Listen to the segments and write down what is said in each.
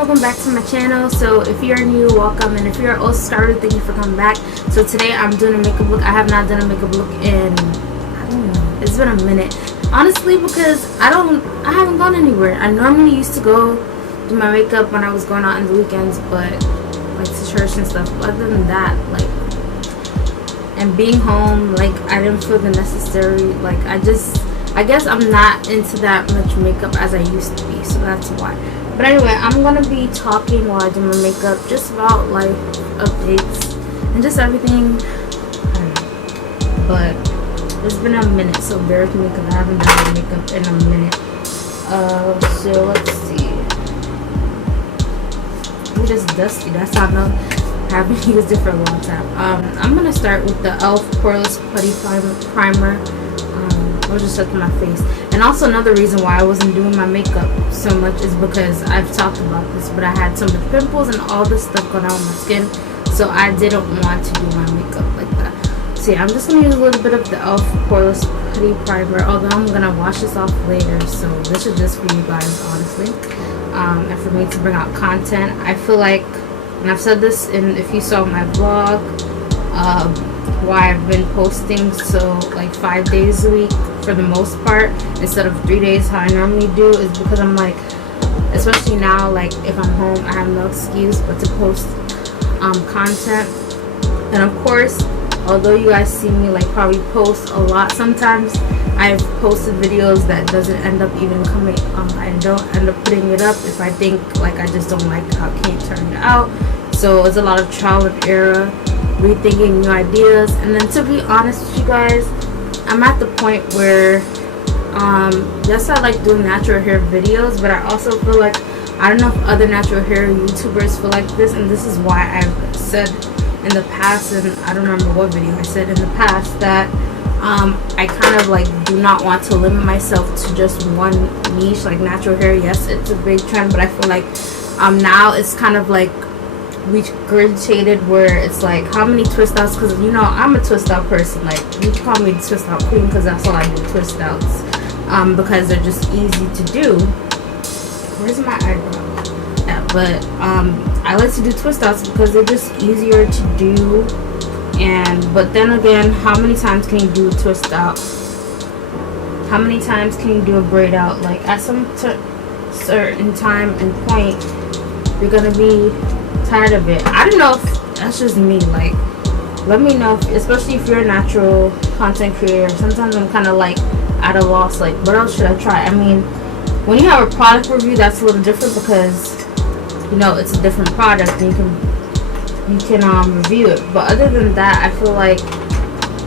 welcome back to my channel. So if you're new, welcome, and if you're also started, thank you for coming back. So today I'm doing a makeup look. I have not done a makeup look in, I don't know, it's been a minute, honestly, because I haven't gone anywhere. I normally used to go do my makeup when I was going out on the weekends, but like to church and stuff. But other than that, like, and being home, like, I didn't feel the necessary, like, I guess I'm not into that much makeup as I used to be, so that's why. But anyway, I'm gonna be talking while I do my makeup, just about life updates and just everything. But it's been a minute, so bear with me because I haven't done my makeup in a minute. So let's see. I'm just dusty. That's how I know I haven't used it for a long time. I'm gonna start with the e.l.f. Poreless Putty Primer. I'll just set my face. And also another reason why I wasn't doing my makeup so much is because I've talked about this, but I had so many pimples and all this stuff going on with my skin, so I didn't want to do my makeup like that. So yeah, I'm just gonna use a little bit of the e.l.f. Poreless Putty Primer, although I'm gonna wash this off later, so this is just for you guys, honestly, and for me to bring out content. I feel like, and I've said this in, if you saw my vlog, why I've been posting so like 5 days a week for the most part instead of 3 days how I normally do, is because I'm like, especially now, like if I'm home, I have no excuse but to post content. And of course, although you guys see me like probably post a lot, sometimes I've posted videos that doesn't end up even coming, I don't end up putting it up if I think like I just don't like how it can't turn out. So it's a lot of trial and error, rethinking new ideas. And then to be honest with you guys, I'm at the point where yes, I like doing natural hair videos, but I also feel like, I don't know if other natural hair YouTubers feel like this, and this is why I've said in the past, and I don't remember what video I said in the past, that I kind of like do not want to limit myself to just one niche like natural hair. Yes, it's a big trend, but I feel like now it's kind of like regurgitated where it's like, how many twist outs, because you know I'm a twist out person, like you can call me the twist out queen because that's all I do, twist outs, because they're just easy to do. Where's my eyebrow? Yeah, but I like to do twist outs because they're just easier to do. And but then again, how many times can you do a twist out? How many times can you do a braid out? Like at some certain time and point, you're gonna be tired of it. I don't know if that's just me. Like, let me know, especially if you're a natural content creator. Sometimes I'm kind of like at a loss, like what else should I try? I mean, when you have a product review, that's a little different because you know it's a different product and you can review it. But other than that, I feel like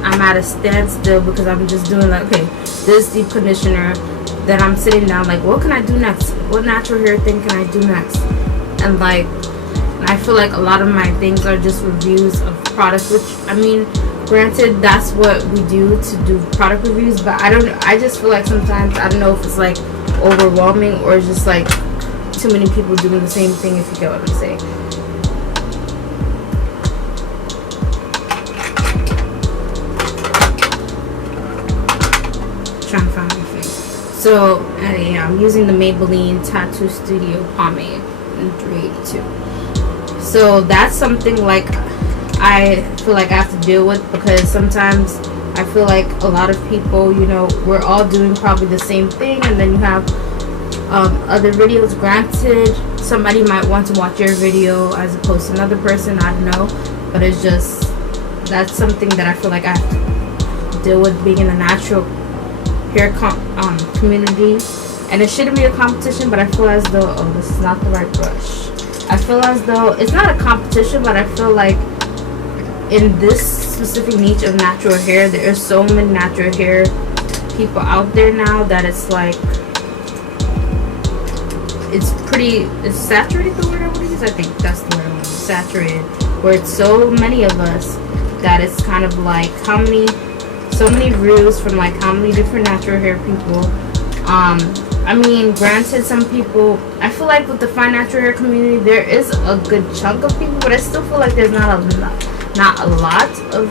I'm at a standstill because I'm just doing like, okay, this deep conditioner, then I'm sitting down like, what can I do next? What natural hair thing can I do next? And like, I feel like a lot of my things are just reviews of products, which, I mean, granted, that's what we do to do product reviews, but I just feel like sometimes, I don't know if it's like overwhelming or just like too many people doing the same thing, if you get what I'm saying. Trying to find my face. So yeah, I'm using the Maybelline Tattoo Studio Pomade in 382. So that's something like I feel like I have to deal with, because sometimes I feel like a lot of people, you know, we're all doing probably the same thing, and then you have other videos. Granted, somebody might want to watch your video as opposed to another person, I don't know, but it's just, that's something that I feel like I have to deal with being in a natural hair community. And it shouldn't be a competition, but I feel as though, oh, this is not the right brush. I feel as though it's not a competition, but I feel like in this specific niche of natural hair, there are so many natural hair people out there now that it's like, it's saturated, the word I want to use? I think that's the word I want to use, saturated, where it's so many of us that it's kind of like, so many reviews from like how many different natural hair people. I mean, granted, some people, I feel like with the fine natural hair community, there is a good chunk of people, but I still feel like there's not a lot of,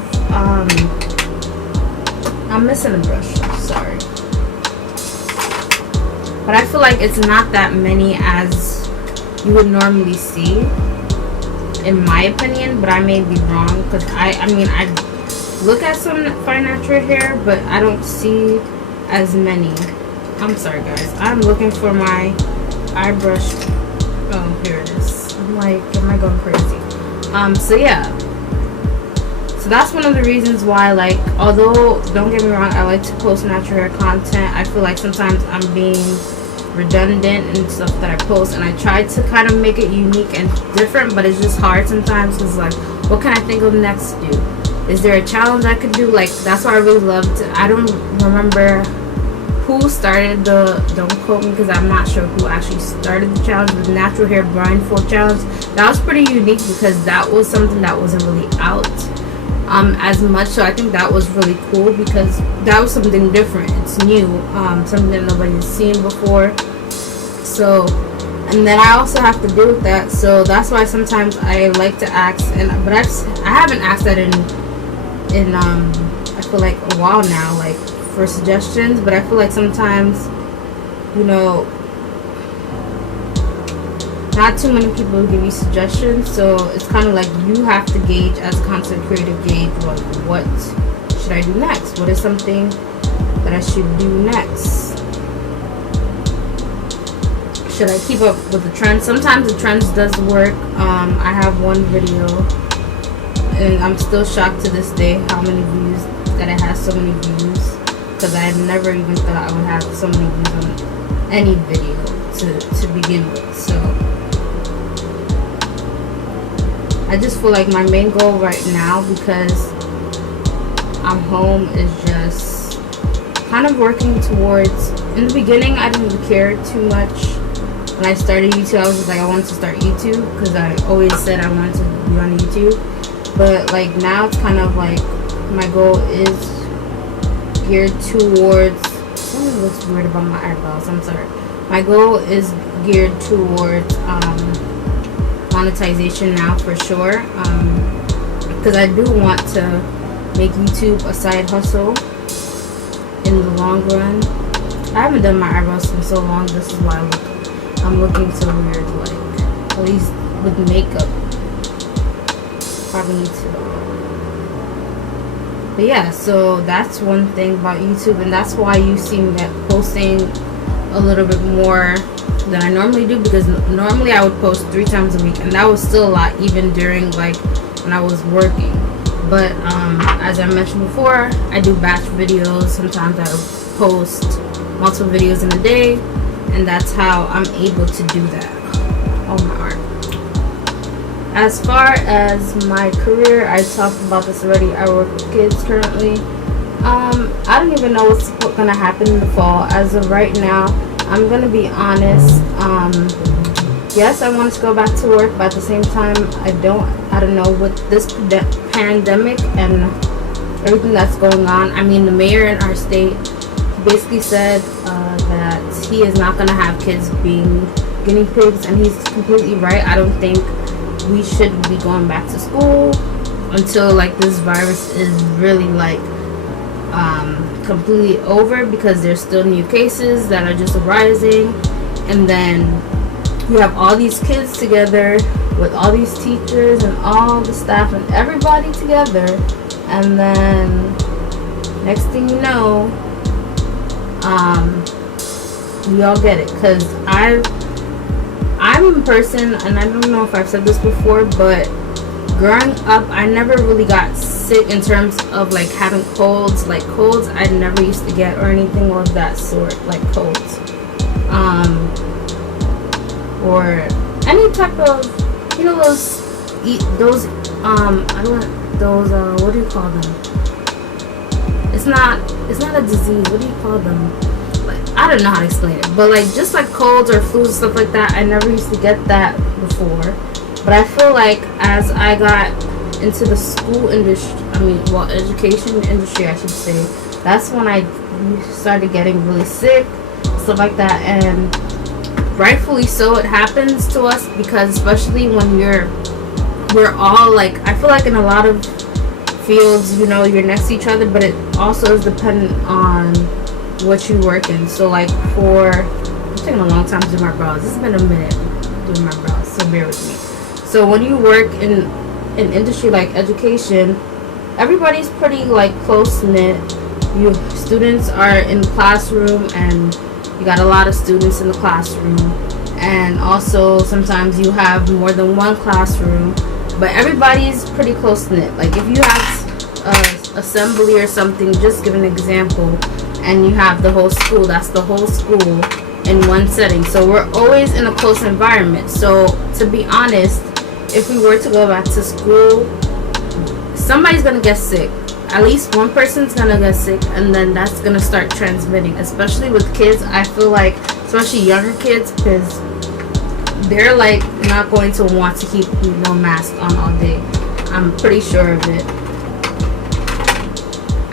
I'm missing a brush, sorry. But I feel like it's not that many as you would normally see, in my opinion, but I may be wrong, because I mean, I look at some fine natural hair, but I don't see as many. I'm sorry guys, I'm looking for my eye brush. Oh, here it is. I'm like, am I going crazy? So yeah, so that's one of the reasons why, like, although don't get me wrong, I like to post natural hair content, I feel like sometimes I'm being redundant and stuff that I post, and I try to kind of make it unique and different, but it's just hard sometimes, because like, what can I think of next to do? Is there a challenge I could do? Like, that's why I really love to, I don't remember who started the, don't quote me because I'm not sure who actually started the challenge, the natural hair blindfold challenge. That was pretty unique because that was something that wasn't really out as much, so I think that was really cool because that was something different. It's new, something that nobody's seen before. So, and then I also have to deal with that, so that's why sometimes I like to ask, but I haven't asked that in I feel like a while now, like for suggestions, but I feel like sometimes, you know, not too many people give you suggestions, so it's kind of like you have to gauge as a content creator, gauge what should I do next, what is something that I should do next, should I keep up with the trends. Sometimes the trends does work. I have one video and I'm still shocked to this day how many views that it has, so many views, because I had never even thought I would have so many views on any video to begin with. So I just feel like my main goal right now, because I'm home, is just kind of working towards, in the beginning I didn't care too much. When I started YouTube, I was just like, I wanted to start YouTube because I always said I wanted to be on YouTube. But like now it's kind of like my goal is geared towards, something looks weird about my eyebrows, I'm sorry. My goal is geared towards monetization now for sure, because I do want to make YouTube a side hustle in the long run. I haven't done my eyebrows in so long, this is why I'm looking so weird, like, at least with makeup. Probably need to. But yeah, so that's one thing about YouTube, and that's why you see me posting a little bit more than I normally do, because normally I would post 3 times a week, and that was still a lot even during like when I was working. But as I mentioned before, I do batch videos. Sometimes I would post multiple videos in a day, and that's how I'm able to do that. Oh my art. As far as my career, I talked about this already. I work with kids currently. I don't even know what's gonna happen in the fall. As of right now, I'm gonna be honest. Yes, I wanted to go back to work, but at the same time, I don't know, with this pandemic and everything that's going on. I mean, the mayor in our state basically said that he is not gonna have kids being guinea pigs, and he's completely right. I don't think we should be going back to school until like this virus is really like completely over, because there's still new cases that are just arising, and then you have all these kids together with all these teachers and all the staff and everybody together, and then next thing you know, we all get it. Because I'm a person, and I don't know if I've said this before, but growing up, I never really got sick in terms of like having colds. Like colds, I never used to get, or anything of that sort, like colds, or any type of, you know, those I don't, those what do you call them? It's not a disease. What do you call them? I don't know how to explain it, but like just like colds or flus and stuff like that, I never used to get that before. But I feel like as I got into the school industry, education industry, I should say, that's when I started getting really sick, stuff like that. And rightfully so, it happens to us, because especially when we're all like, I feel like in a lot of fields, you know, you're next to each other, but it also is dependent on what you work in. So like I'm taking a long time to do my brows. It's been a minute exactly my brows, so bear with me. So when you work in an industry like education, everybody's pretty like close knit. You students are in the classroom, and you got a lot of students in the classroom, and also sometimes you have more than one classroom, but everybody's pretty close knit. Like if you have a assembly or something, just give an example, and you have the whole school, that's the whole school in one setting. So we're always in a close environment. So to be honest, if we were to go back to school, somebody's gonna get sick. At least one person's gonna get sick, and then that's gonna start transmitting, especially with kids. I feel like, especially younger kids, because they're like not going to want to keep mask on all day. I'm pretty sure of it.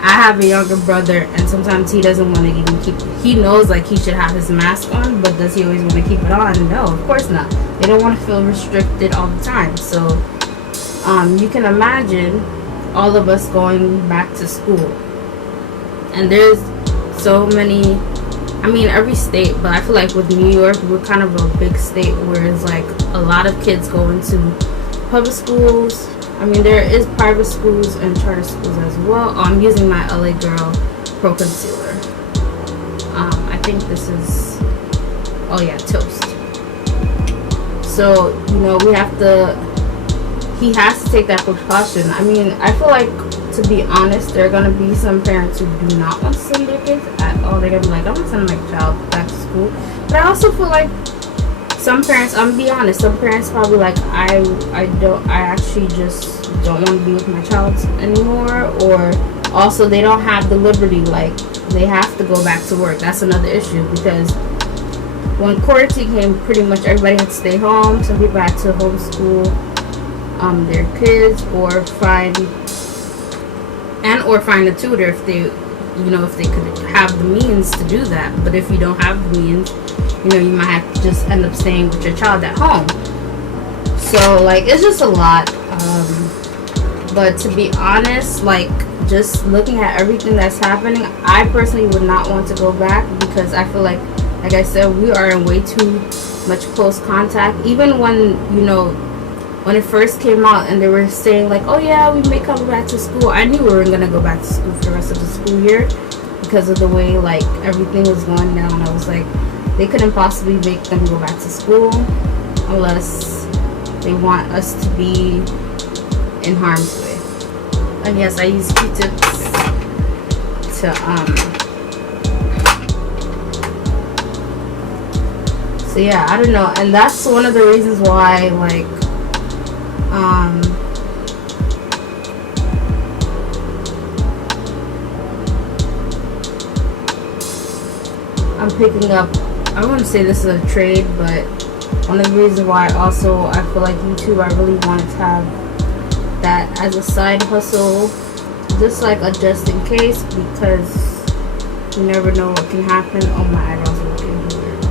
I have a younger brother, and sometimes he doesn't want to even keep, he knows like he should have his mask on, but does he always want to keep it on? No, of course not. They don't want to feel restricted all the time. So you can imagine all of us going back to school, and there's so many, I mean every state, but I feel like with New York, we're kind of a big state where it's like a lot of kids go into public schools. I mean, there is private schools and charter schools as well. I'm using my LA Girl Pro Concealer. I think this is, oh yeah, Toast. So we have to, he has to take that precaution. I mean, I feel like, to be honest, there are going to be some parents who do not want to send their kids at all. They're going to be like, I'm going to send my child back to school. But I also feel like some parents, I'm going to be honest, some parents probably like, I actually just don't want to be with my child anymore. Or also they don't have the liberty, like they have to go back to work. That's another issue, because when quarantine came, pretty much everybody had to stay home. Some people had to homeschool their kids, or find a tutor if they if they could have the means to do that. But if you don't have the means, you might have to just end up staying with your child at home. So like it's just a lot. But to be honest, like just looking at everything that's happening, I personally would not want to go back, because I feel like I said, we are in way too much close contact. Even when when it first came out and they were saying like, oh yeah, we may come back to school, I knew we were gonna go back to school for the rest of the school year, because of the way like everything was going down. I was like, they couldn't possibly make them go back to school unless they want us to be in harm's way. And yes, I use Q-tips to so yeah, I don't know. And that's one of the reasons why like I'm picking up, I wouldn't say this is a trade, but one of the reasons why also I feel like YouTube, I really wanted to have that as a side hustle, just like a just in case, because you never know what can happen. Oh, my eyebrows are looking weird.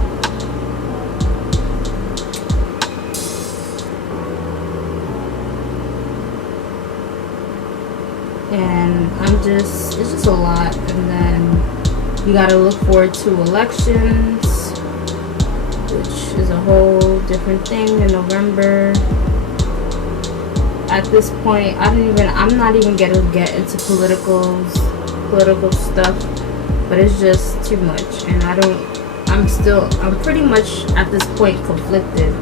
And it's just a lot. And then you gotta look forward to elections, which is a whole different thing in November. At this point, I'm not even gonna get into political stuff, but it's just too much. And I'm pretty much at this point conflicted,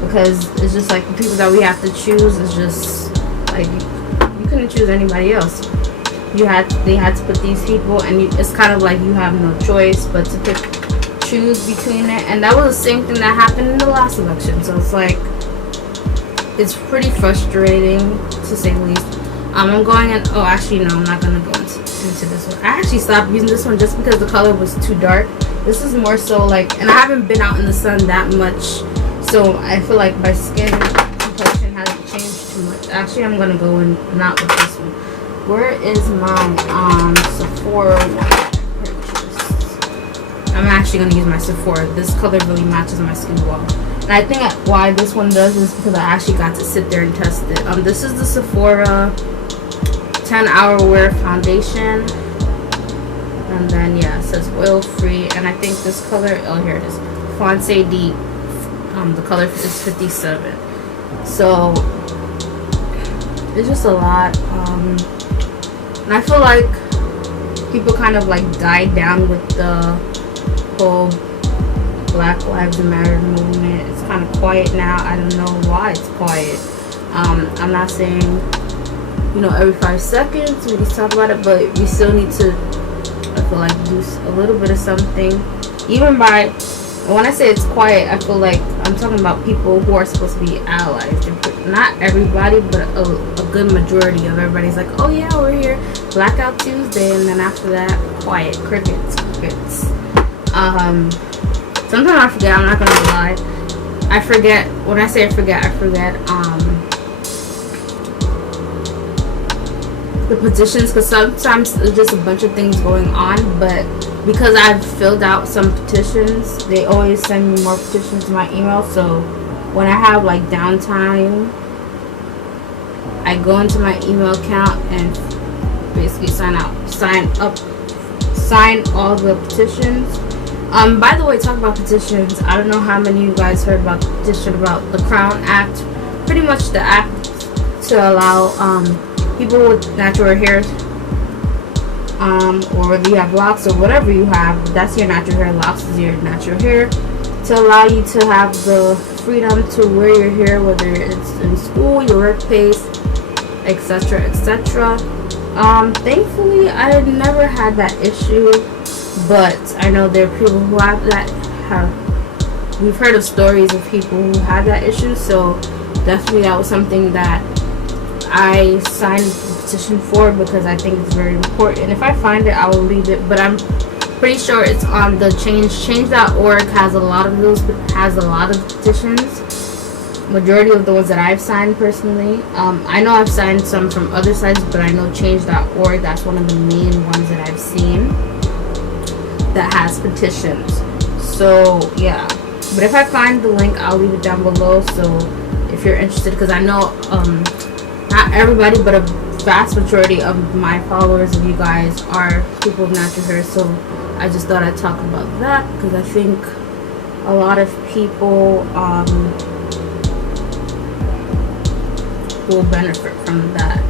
because it's just like the people that we have to choose is just like, you couldn't choose anybody else. They had to put these people, and it's kind of like you have no choice but to choose between it. And that was the same thing that happened in the last election. So it's like, it's pretty frustrating to say the least. I'm going in, oh actually no, I'm not gonna go into this one. I actually stopped using this one just because the color was too dark. This is more so like, and I haven't been out in the sun that much, so I feel like my skin complexion hasn't changed too much. Actually, I'm gonna go in not with this one. Where is my Sephora one I purchased? I'm actually gonna use my Sephora. This color really matches my skin well. And I think why this one does is because I actually got to sit there and test it. This is the Sephora 10-Hour Wear Foundation. And then, yeah, it says oil free. And I think this color, oh, here it is. Fonse The color is 57. So it's just a lot. And I feel like people kind of like died down with the whole Black Lives Matter movement. It's kind of quiet now. I don't know why it's quiet. I'm not saying, you know, every 5 seconds we need to talk about it, but we still need to, I feel like, do a little bit of something. Even by, when I say it's quiet, I feel like I'm talking about people who are supposed to be allies. Not everybody, but a good majority of everybody's like, oh yeah, we're here, Blackout Tuesday, and then after that, quiet, crickets. Sometimes I forget, I'm not gonna lie. I forget, when I say I forget, the petitions, because sometimes there's just a bunch of things going on, but because I've filled out some petitions, they always send me more petitions to my email. So when I have like downtime, I go into my email account and basically sign all the petitions. By the way, talk about petitions. I don't know how many of you guys heard about the petition about the Crown Act. Pretty much the act to allow people with natural hair, or whether you have locks or whatever you have, that's your natural hair, locks is your natural hair, to allow you to have the freedom to wear your hair, whether it's in school, your workplace, etc., etc. Thankfully, I never had that issue, but I know there are people who have that. We've heard of stories of people who had that issue, so definitely that was something that I signed the petition for because I think it's very important. If I find it, I will leave it, but I'm pretty sure it's on the change.org has a lot of petitions. Majority of the ones that I've signed personally. I know I've signed some from other sites, but I know change.org, that's one of the main ones that I've seen that has petitions. So yeah, but if I find the link, I'll leave it down below. So if you're interested, because I know not everybody, but a vast majority of my followers of you guys are people with natural hair, so I just thought I'd talk about that because I think a lot of people will benefit from that.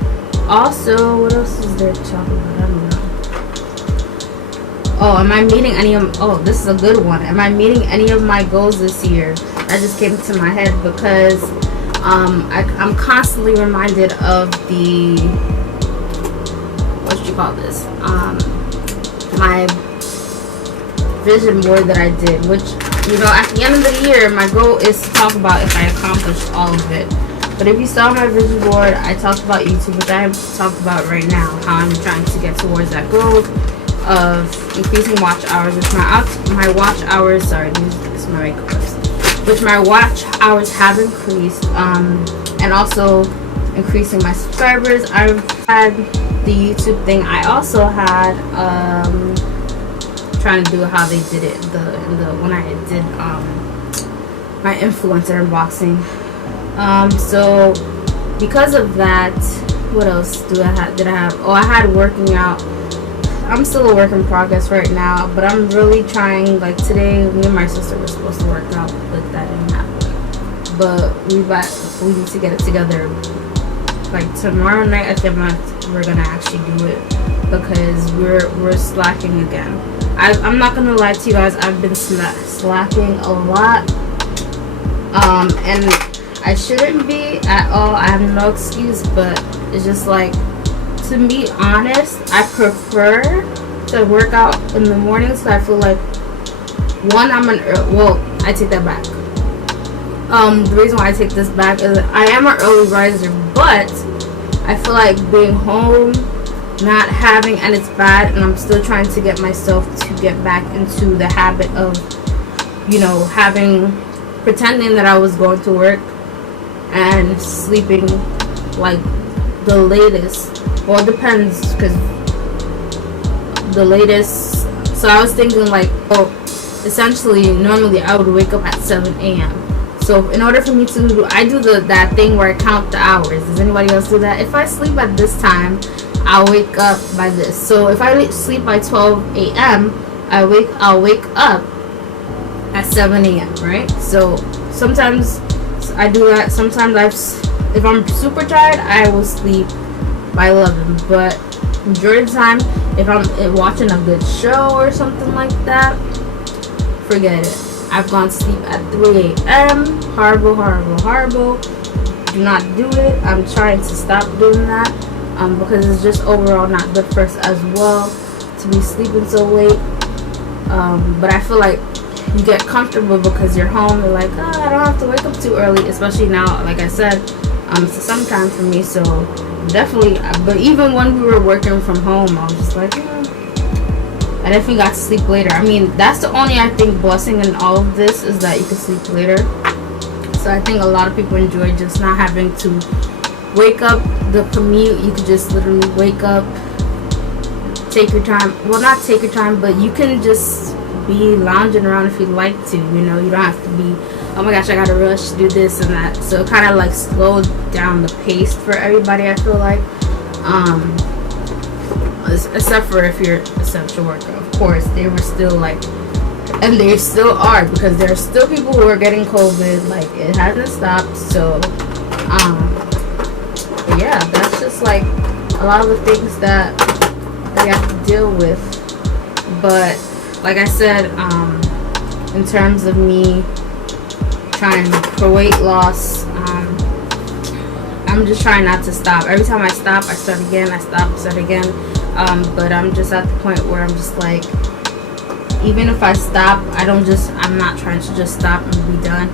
Also, what else is there to talk about? I don't know. Oh, am I meeting any of, oh, this is a good one. Am I meeting any of my goals this year? That just came to my head because I'm constantly reminded of the, what you call this, my vision board that I did, which, you know, at the end of the year, my goal is to talk about if I accomplished all of it. But if you saw my vision board, I talked about YouTube, which I have talked about right now, how I'm trying to get towards that goal of increasing watch hours, which my watch hours, sorry, this is my makeup clips, which my watch hours have increased, and also increasing my subscribers. I've had the YouTube thing. I also had trying to do how they did it when I did my influencer unboxing. So because of that, what else did I have? Oh, I had working out. I'm still a work in progress right now, but I'm really trying. Like today, me and my sister were supposed to work out, but that didn't happen. But we need to get it together. Like tomorrow night, I think we're gonna actually do it because we're slacking again. I'm not gonna lie to you guys. I've been slacking a lot, and I shouldn't be at all. I have no excuse, but it's just like, to be honest, I prefer to work out in the mornings. So I feel like, one, I take that back. The reason why I take this back is I am an early riser, but I feel like being home, not having, and it's bad, and I'm still trying to get myself to get back into the habit of, you know, pretending that I was going to work and sleeping like the latest. Well, it depends, because the latest, so I was thinking like, essentially normally I would wake up at 7 a.m. So in order for me to do, I do that thing where I count the hours. Does anybody else do that? If I sleep at this time, I'll wake up by this. So if I sleep by 12 a.m., I'll wake up at 7 a.m., right? So sometimes I do that. Sometimes if I'm super tired, I will sleep by 11. But majority of the time, if I'm watching a good show or something like that, forget it. I've gone to sleep at 3 a.m. Horrible, horrible, horrible. Do not do it. I'm trying to stop doing that because it's just overall not good for us as well to be sleeping so late. But I feel like you get comfortable because you're home. You're like, oh, I don't have to wake up too early, especially now. Like I said, it's the summertime for me, so definitely. But even when we were working from home, I was just like, I definitely got to sleep later. I mean, that's the only, I think, blessing in all of this is that you can sleep later. So I think a lot of people enjoy just not having to wake up. The commute, you could just literally wake up, take your time. Well, not take your time, but you can just be lounging around if you'd like to. You know, you don't have to be, oh my gosh, I gotta rush to do this and that. So it kind of like slowed down the pace for everybody, I feel like. Except for if you're an essential worker, of course, they were still like, and they still are, because there are still people who are getting COVID. Like, it hasn't stopped. So yeah, that's just like a lot of the things that they have to deal with. But like I said, in terms of me trying for weight loss, I'm just trying not to stop. Every time I stop, I start again. I stop, start again. But I'm just at the point where I'm just like, even if I stop, I'm not trying to just stop and be done.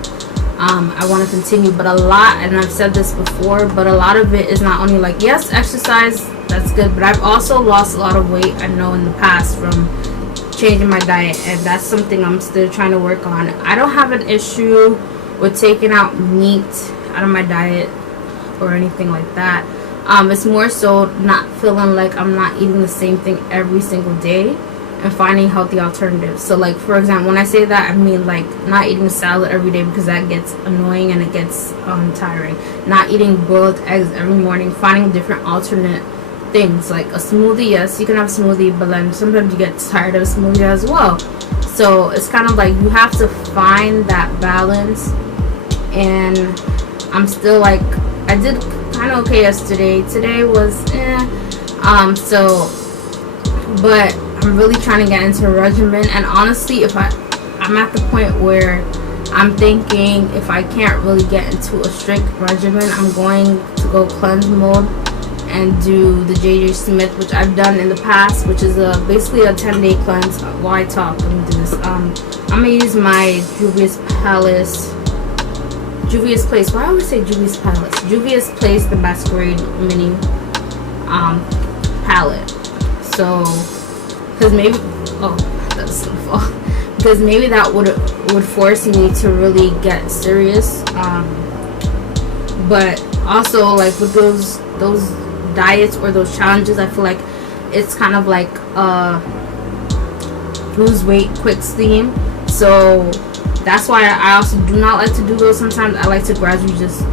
I want to continue, but a lot, and I've said this before, but a lot of it is not only like, yes, exercise, that's good, but I've also lost a lot of weight, I know, in the past from changing my diet, and that's something I'm still trying to work on. I don't have an issue with taking out meat out of my diet or anything like that. It's more so not feeling like I'm not eating the same thing every single day and finding healthy alternatives. So like, for example, when I say that, I mean like not eating a salad every day, because that gets annoying and it gets tiring. Not eating boiled eggs every morning, finding different alternate things like a smoothie. Yes, you can have a smoothie, but then sometimes you get tired of a smoothie as well. So it's kind of like you have to find that balance, and I'm still like, I did kind of okay yesterday. Today was but I'm really trying to get into a regimen. And honestly, I'm at the point where I'm thinking if I can't really get into a strict regimen, I'm going to go cleanse mode and do the J.J. Smith, which I've done in the past, which is basically a 10-day cleanse. While I talk, let me do this. I'm gonna use my Juvia's Place. Why always say Juvia's Palace? Juvia's Place, the Masquerade Mini palette. So, because maybe, that's gonna fall. Because maybe that would force me to really get serious. But also, like with those diets or those challenges, I feel like it's kind of like lose weight quick scheme. So that's why I also do not like to do those. Sometimes I like to gradually just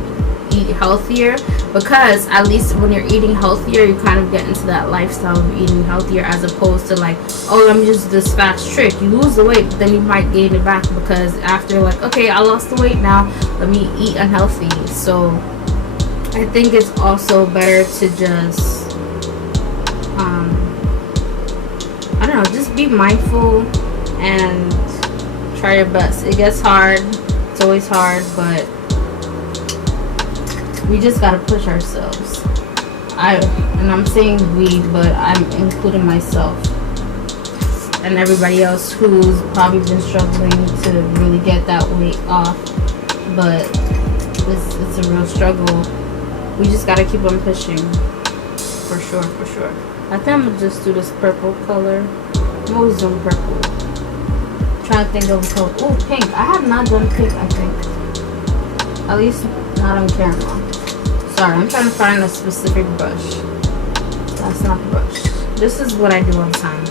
eat healthier, because at least when you're eating healthier, you kind of get into that lifestyle of eating healthier, as opposed to like, oh, let me just do this fast trick. You lose the weight, but then you might gain it back, because after like, okay, I lost the weight, now let me eat unhealthy. So I think it's also better to just I don't know, just be mindful and try your best. It gets hard, it's always hard, but we just gotta push ourselves. And I'm saying we, but I'm including myself and everybody else who's probably been struggling to really get that weight off. But it's a real struggle. We just gotta keep on pushing, for sure, for sure. I think I'm gonna just do this purple color. I'm always doing purple. Trying to think of a color. Oh, pink. I have not done pink, I think. At least not on camera. Sorry, I'm trying to find a specific brush. That's not the brush. This is what I do all the time.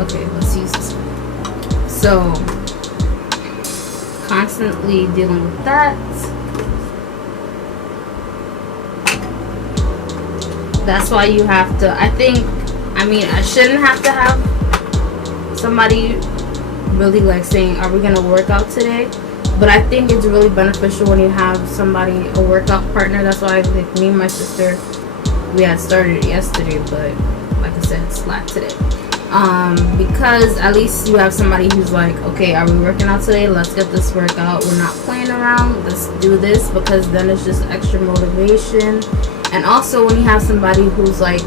Okay, let's use this one. So, constantly dealing with that. That's why you have to, I shouldn't have to have somebody really like saying, are we gonna work out today? But I think it's really beneficial when you have somebody, a workout partner. That's why, like, me and my sister, we had started it yesterday, but like I said, it's slack today. Because at least you have somebody who's like, okay, are we working out today? Let's get this workout. We're not playing around. Let's do this, because then it's just extra motivation. And also when you have somebody who's like,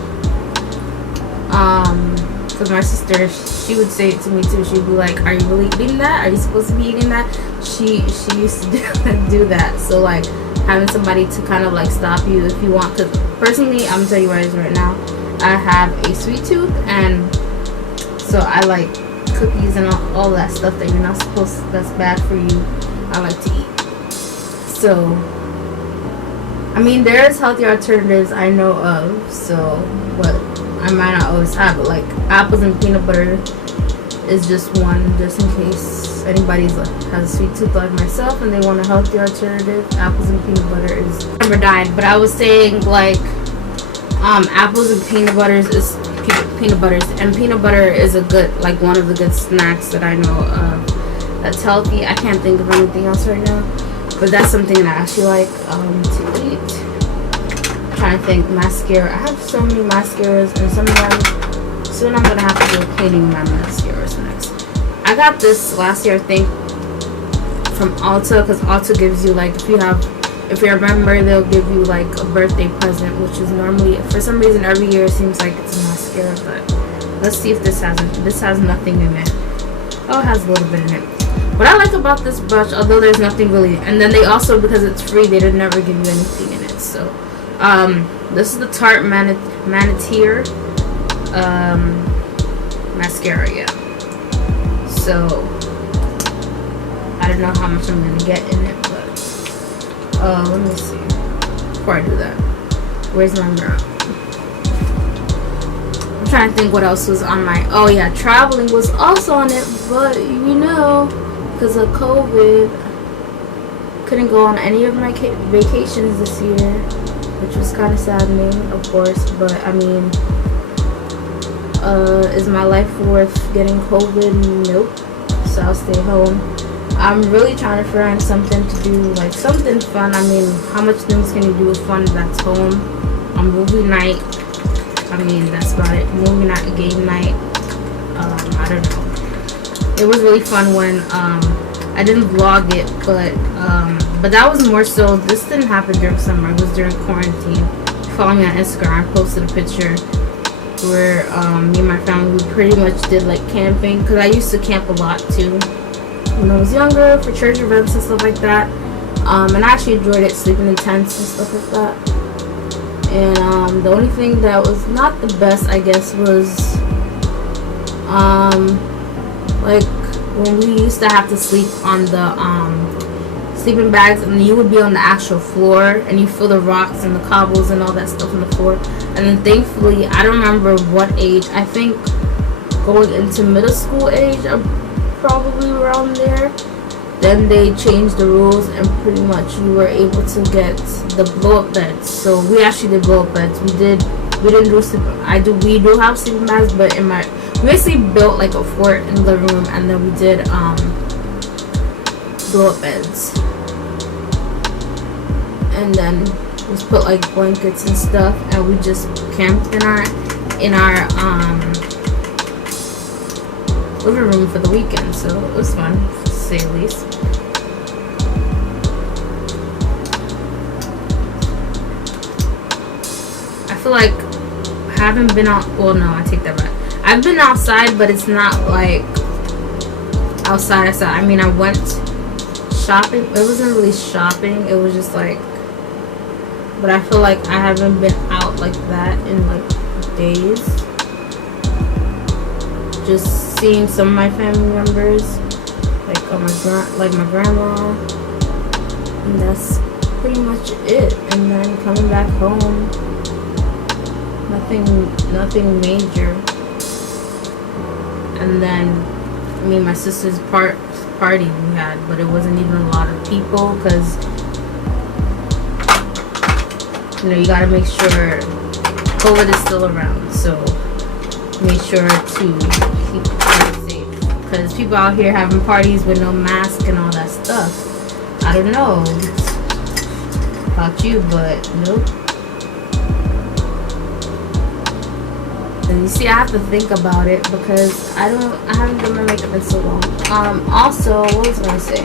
because my sister, she would say it to me too. She'd be like, are you really eating that? Are you supposed to be eating that? She used to do that. So like having somebody to kind of like stop you if you want. Because personally, I'm gonna tell you what it is right now. I have a sweet tooth, and so I like cookies and all that stuff that you're not supposed to, that's bad for you. I like to eat. So I mean, there's healthy alternatives I know of, so but I might not always have it. Like apples and peanut butter is just one, just in case anybody's has a sweet tooth like myself and they want a healthy alternative. Apples and peanut butter is never died. But I was saying like apples and peanut butters is peanut butters, and peanut butter is a good, like one of the good snacks that I know of that's healthy. I can't think of anything else right now, but that's something that I actually like to eat. Trying to think. Mascara, I have so many mascaras, and some of them soon I'm gonna have to do cleaning my mascaras next. I got this last year, I think, from Ulta, because Ulta gives you like, if you're a member, they'll give you like a birthday present, which is normally, for some reason every year it seems like it's a mascara. But let's see if this has nothing in it. Oh, it has a little bit in it. What I like about this brush, although there's nothing really, and then they also, because it's free, they did never give you anything in it. So this is the Tarte Maneteer mascara, yeah. So I don't know how much I'm gonna get in it, but let me see before I do that. Where's my mirror? I'm trying to think what else was on my, oh yeah, traveling was also on it, but you know, because of COVID, couldn't go on any of my vacations this year, which was kind of saddening, of course. But I mean, is my life worth getting COVID? Nope. So I'll stay home. I'm really trying to find something to do, like something fun. I mean, how much things can you do with fun that's home? A movie night. I mean, that's about it. Movie night, game night. I don't know. It was really fun when I didn't vlog it, but that was more so, this didn't happen during summer, it was during quarantine. Follow me on Instagram, I posted a picture where me and my family, we pretty much did like camping, because I used to camp a lot too when I was younger for church events and stuff like that. And I actually enjoyed it, sleeping in tents and stuff like that. And the only thing that was not the best, I guess, was like when we used to have to sleep on the sleeping bags, and you would be on the actual floor, and you feel the rocks and the cobbles and all that stuff on the floor. And then thankfully, I don't remember what age, I think going into middle school age, probably around there, then they changed the rules, and pretty much we were able to get the blow-up beds. So we actually did blow-up beds. We didn't do sleep. We do have sleeping bags, but we basically built like a fort in the room, and then we did blow-up beds, and then we just put like blankets and stuff, and we just camped in our living room for the weekend. So it was fun, to say the least. I feel like I haven't been out, well no, I take that back. I've been outside, but it's not like outside. I mean, I went shopping. It wasn't really shopping, it was just like, but I feel like I haven't been out like that in like days. Just seeing some of my family members, like my grandma, and that's pretty much it. And then coming back home, nothing major. And then me and my sister's party we had, but it wasn't even a lot of people, because you know, you gotta make sure COVID is still around, so make sure to keep it safe, because people out here having parties with no mask and all that stuff. I don't know about you, but nope. And you see, I have to think about it because I haven't done my makeup in so long. Also, what was I gonna say?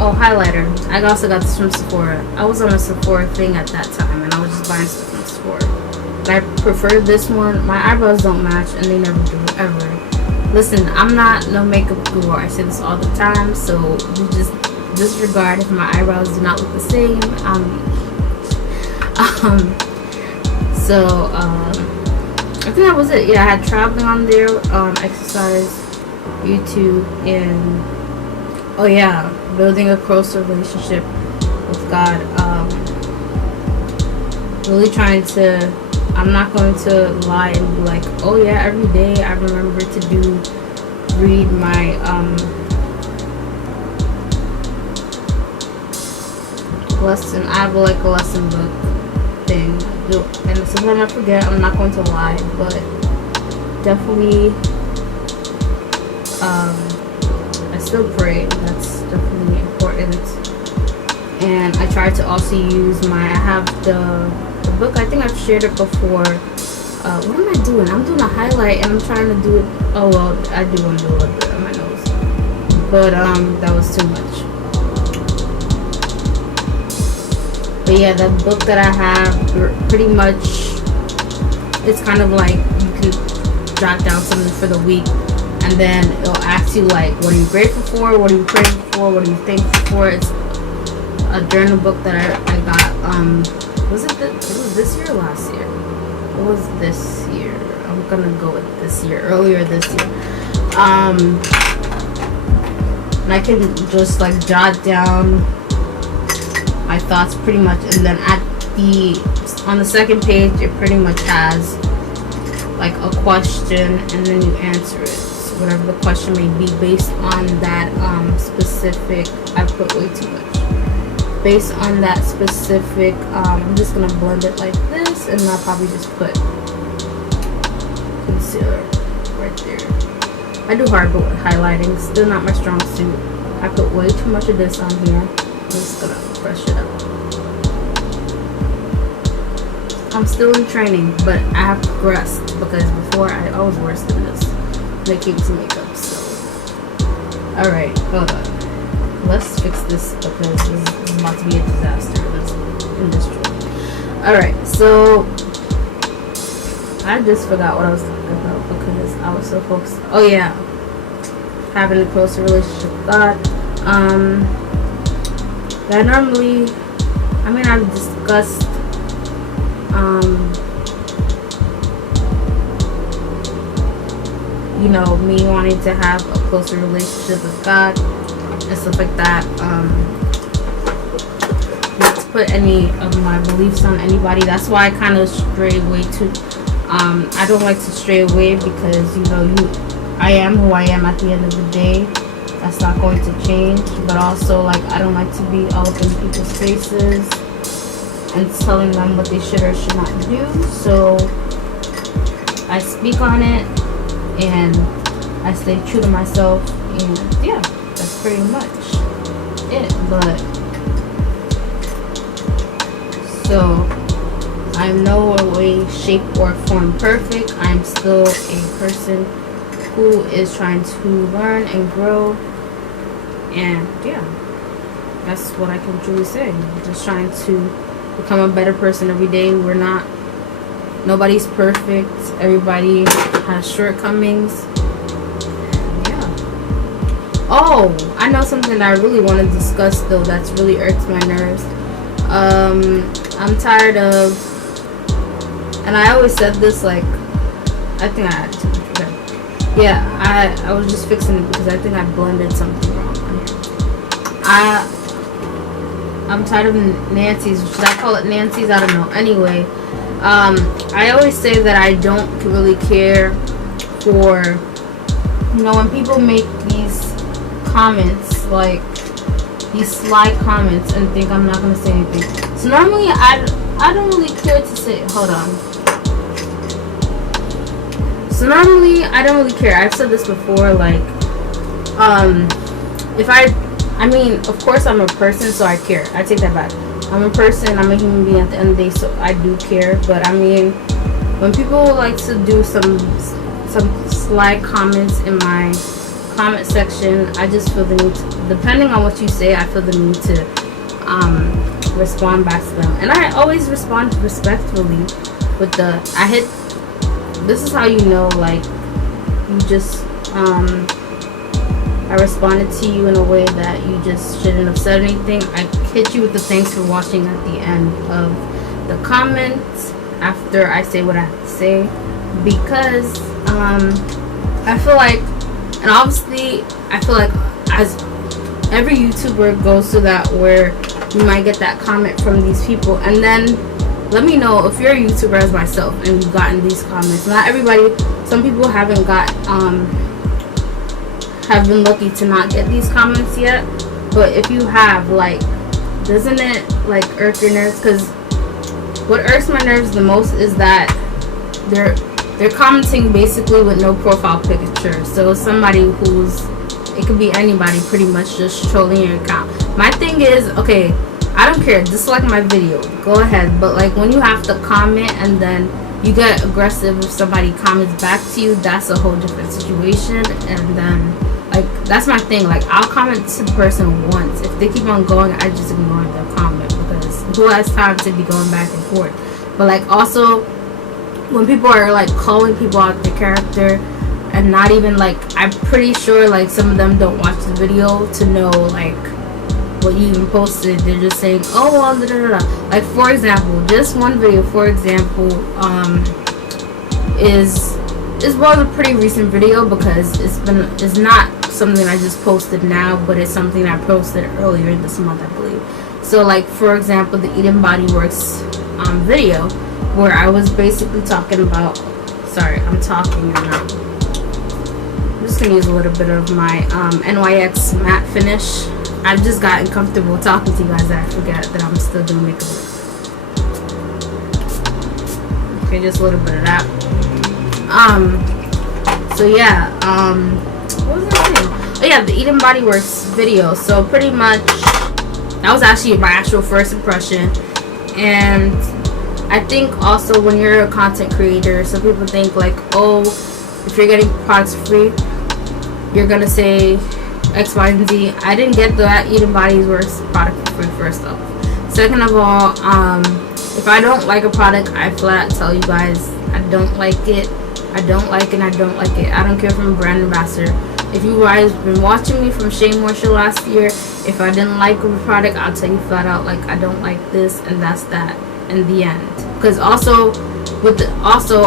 Oh, highlighter. I also got this from Sephora. I was on a Sephora thing at that time, and I was just buying stuff from Sephora. But I prefer this one. My eyebrows don't match, and they never do, ever. Listen, I'm not no makeup guru. I say this all the time, so you just disregard if my eyebrows do not look the same. I think that was it. Yeah, I had traveling on there, exercise, YouTube, and oh yeah, building a closer relationship with God. Really trying to, I'm not going to lie and be like, oh yeah, every day I remember to read my lesson. I have like a lesson book thing, and sometimes I forget. I'm not going to lie, but definitely I still pray. That's definitely important. And I try to also use I have the book. I think I've shared it before. What am I doing? I'm doing a highlight and I'm trying to do it. Oh well, I do want to do a little bit on my nose, but that was too much. But yeah, the book that I have, pretty much, it's kind of like you can jot down something for the week, and then it'll ask you like, what are you grateful for? What are you praying for? What are you thankful for? It's a journal book that I got. Was it this year or last year? It was this year. I'm gonna go with this year. Earlier this year. And I can just like jot down my thoughts pretty much, and then on the second page it pretty much has like a question, and then you answer it. So whatever the question may be based on that specific. I put way too much. Based on that specific, I'm just gonna blend it like this, and I'll probably just put concealer right there. I do hard highlighting, still not my strong suit. I put way too much of this on here. I'm just gonna brush it up. I'm still in training, but I have progressed because before I was worse than this when it came to makeup. So, all right, hold on. Let's fix this because this is about to be a disaster in this industry. All right, so I just forgot what I was talking about because I was so focused. Oh yeah, having a closer relationship with God. That normally, I've discussed me wanting to have a closer relationship with God and stuff like that. Not to put any of my beliefs on anybody. That's why I kind of stray away too. I don't like to stray away because I am who I am at the end of the day. That's not going to change. But also, like, I don't like to be all up in people's faces and telling them what they should or should not do. So I speak on it and I stay true to myself, and yeah, that's pretty much it. But so I'm no way, shape, or form perfect. I'm still a person who is trying to learn and grow, and yeah, that's what I can truly say. I'm just trying to become a better person every day. Nobody's perfect. Everybody has shortcomings. Yeah. Oh, I know something that I really want to discuss though that's really irks my nerves. I'm tired of, and I always said this, like, I think I had to. Okay. Yeah, I was just fixing it because I think I blended something wrong on here. I'm tired of Nancy's. Should I call it Nancy's? I don't know. Anyway, I always say that I don't really care for, when people make these comments, like these sly comments, and think I'm not going to say anything. So normally I don't really care to say, hold on. So normally I don't really care. I've said this before, like, if I I mean, of course I'm a person, so I care. I take that back. I'm a person, I'm a human being at the end of the day, so I do care. But I mean, when people like to do some sly comments in my comment section, I just feel the need to, depending on what you say, I feel the need to respond back to them. And I always respond respectfully with the, this is how you know, like, you just, I responded to you in a way that you just shouldn't have said anything. I hit you with the thanks for watching at the end of the comments after I say what I have to say, because I feel like, and obviously I feel like as every YouTuber goes through that, where you might get that comment from these people, and then let me know if you're a YouTuber as myself and you've gotten these comments. Not everybody, some people haven't got have been lucky to not get these comments yet, but if you have, like, doesn't it like irk your nerves? Because what irks my nerves the most is that they're commenting basically with no profile picture. So somebody who's, it could be anybody, pretty much just trolling your account. My thing is, okay, I don't care, dislike my video, go ahead, but like when you have to comment and then you get aggressive if somebody comments back to you, that's a whole different situation. And then, like, that's my thing, like, I'll comment to the person once. If they keep on going, I just ignore their comment, because who has time to be going back and forth? But like, also when people are like calling people out their character and not even, like, I'm pretty sure like some of them don't watch the video to know like what you even posted. They're just saying, oh well, da, da, da, da. Like, for example, this one video, for example, is was a pretty recent video, because it's not something I just posted now, but it's something I posted earlier this month, I believe. So like, for example, the Eden Body Works video, where I was basically talking about, sorry, I'm talking now. I'm just gonna use a little bit of my NYX matte finish. I've just gotten comfortable talking to you guys that I forget that I'm still doing makeup. Okay, just a little bit of that. So yeah, what was I saying? Oh yeah, the Eden Body Works video. So pretty much, that was actually my actual first impression. And I think also when you're a content creator, some people think like, oh, if you're getting products free, you're gonna say X, Y, and Z. I didn't get that Eden Body Works product for free, first off. Second of all, if I don't like a product, I flat out tell you guys I don't like it. I don't like it, I don't like it. I don't care if I'm a brand ambassador. If you guys been watching me from Shea Moisture last year, if I didn't like a product, I'll tell you flat out, like, I don't like this, and that's that in the end. Because also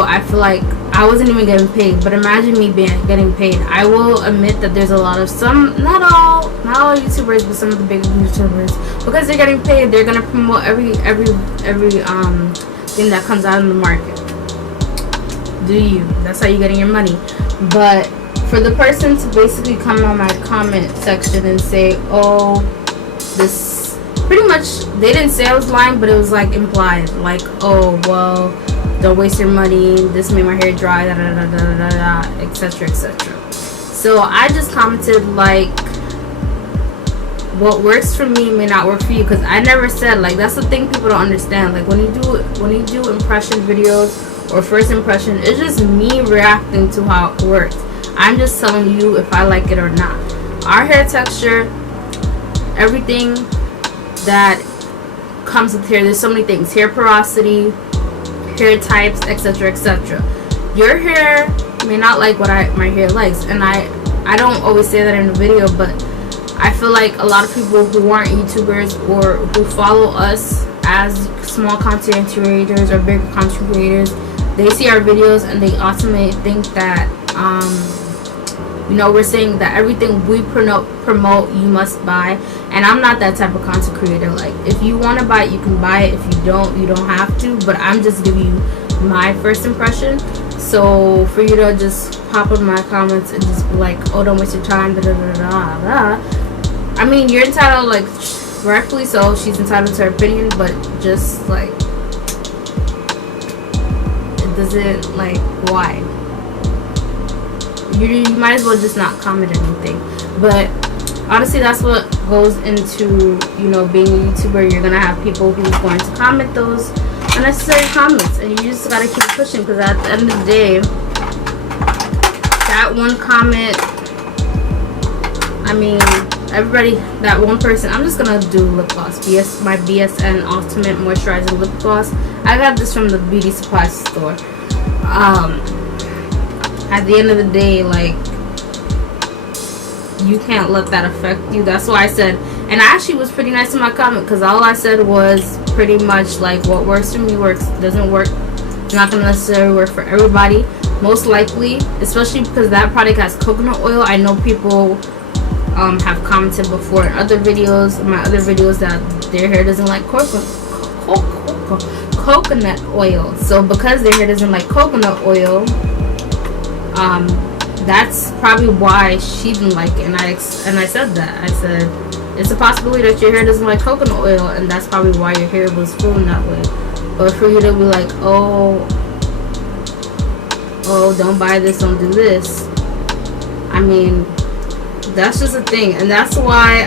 I feel like I wasn't even getting paid, but imagine me getting paid. I will admit that there's a lot of not all YouTubers, but some of the big YouTubers, because they're getting paid, they're gonna promote every thing that comes out in the market. Do you? That's how you're getting your money. But for the person to basically come on my comment section and say, oh, this, pretty much, they didn't say I was lying, but it was like implied, like, oh well, don't waste your money, this made my hair dry, da da da da da da, etc, etc. So I just commented like, what works for me may not work for you, because I never said, like, that's the thing people don't understand. Like, when you do impression videos or first impression, it's just me reacting to how it works. I'm just telling you if I like it or not. Our hair texture, everything that comes with hair, there's so many things: hair porosity, hair types, etc, etc. Your hair may not like what my hair likes, and I don't always say that in the video, but I feel like a lot of people who aren't YouTubers or who follow us as small content creators or bigger content creators, they see our videos and they ultimately think that we're saying that everything we promote you must buy, and I'm not that type of content creator. Like, if you want to buy it, you can buy it. If you don't have to. But I'm just giving you my first impression. So for you to just pop in my comments and just be like, oh, don't waste your time, da da da da da. I mean, you're entitled, like, rightfully so, she's entitled to her opinion, but just like, it doesn't, like, why? You might as well just not comment anything. But honestly, that's what goes into, you know, being a YouTuber. You're gonna have people who's going to comment those unnecessary comments, and you just gotta keep pushing, because at the end of the day, that one comment, I mean, everybody, that one person, I'm just gonna do lip gloss. My B.S.N Ultimate Moisturizing Lip Gloss. I got this from the beauty supply store. At the end of the day, like, you can't let that affect you. That's why I said, and I actually was pretty nice in my comment, because all I said was pretty much like, what works for me works, doesn't work, it's not gonna necessarily work for everybody, most likely, especially because that product has coconut oil. I know people have commented before in other videos, my other videos, that their hair doesn't like coconut oil. So because their hair doesn't like coconut oil, that's probably why she didn't like it. And I said that. I said, it's a possibility that your hair doesn't like coconut oil, and that's probably why your hair was feeling that way. But for you to be like, oh, don't buy this, don't do this, I mean, that's just a thing. And that's why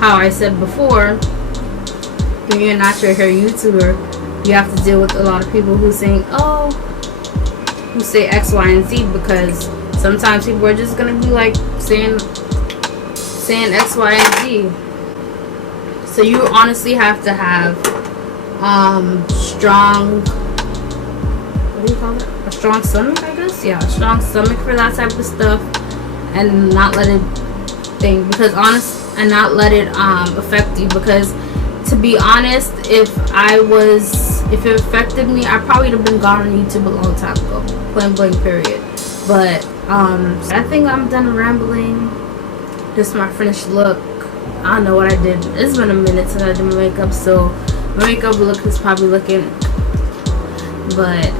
how I said before, when you're not your hair YouTuber, you have to deal with a lot of people who saying, who say X, Y, and Z, because sometimes people are just gonna be like saying X, Y, and Z. So you honestly have to have strong, what do you call it? A strong stomach, I guess. Yeah, a strong stomach for that type of stuff, and not let it not let it affect you. Because to be honest, if it affected me, I probably would have been gone on YouTube a long time ago. Plain blank period. But I think I'm done rambling. This is my finished look. I don't know what I did. It's been a minute since I did my makeup, so my makeup look is probably looking, but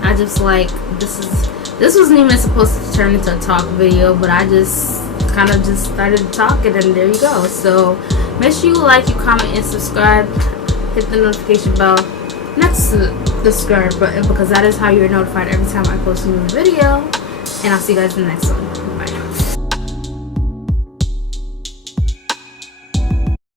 I just like, this wasn't even supposed to turn into a talk video, but I just kind of just started talking, and there you go. So make sure you like, you comment, and subscribe. Hit the notification bell next to the subscribe button, because that is how you're notified every time I post a new video. And I'll see you guys in the next one.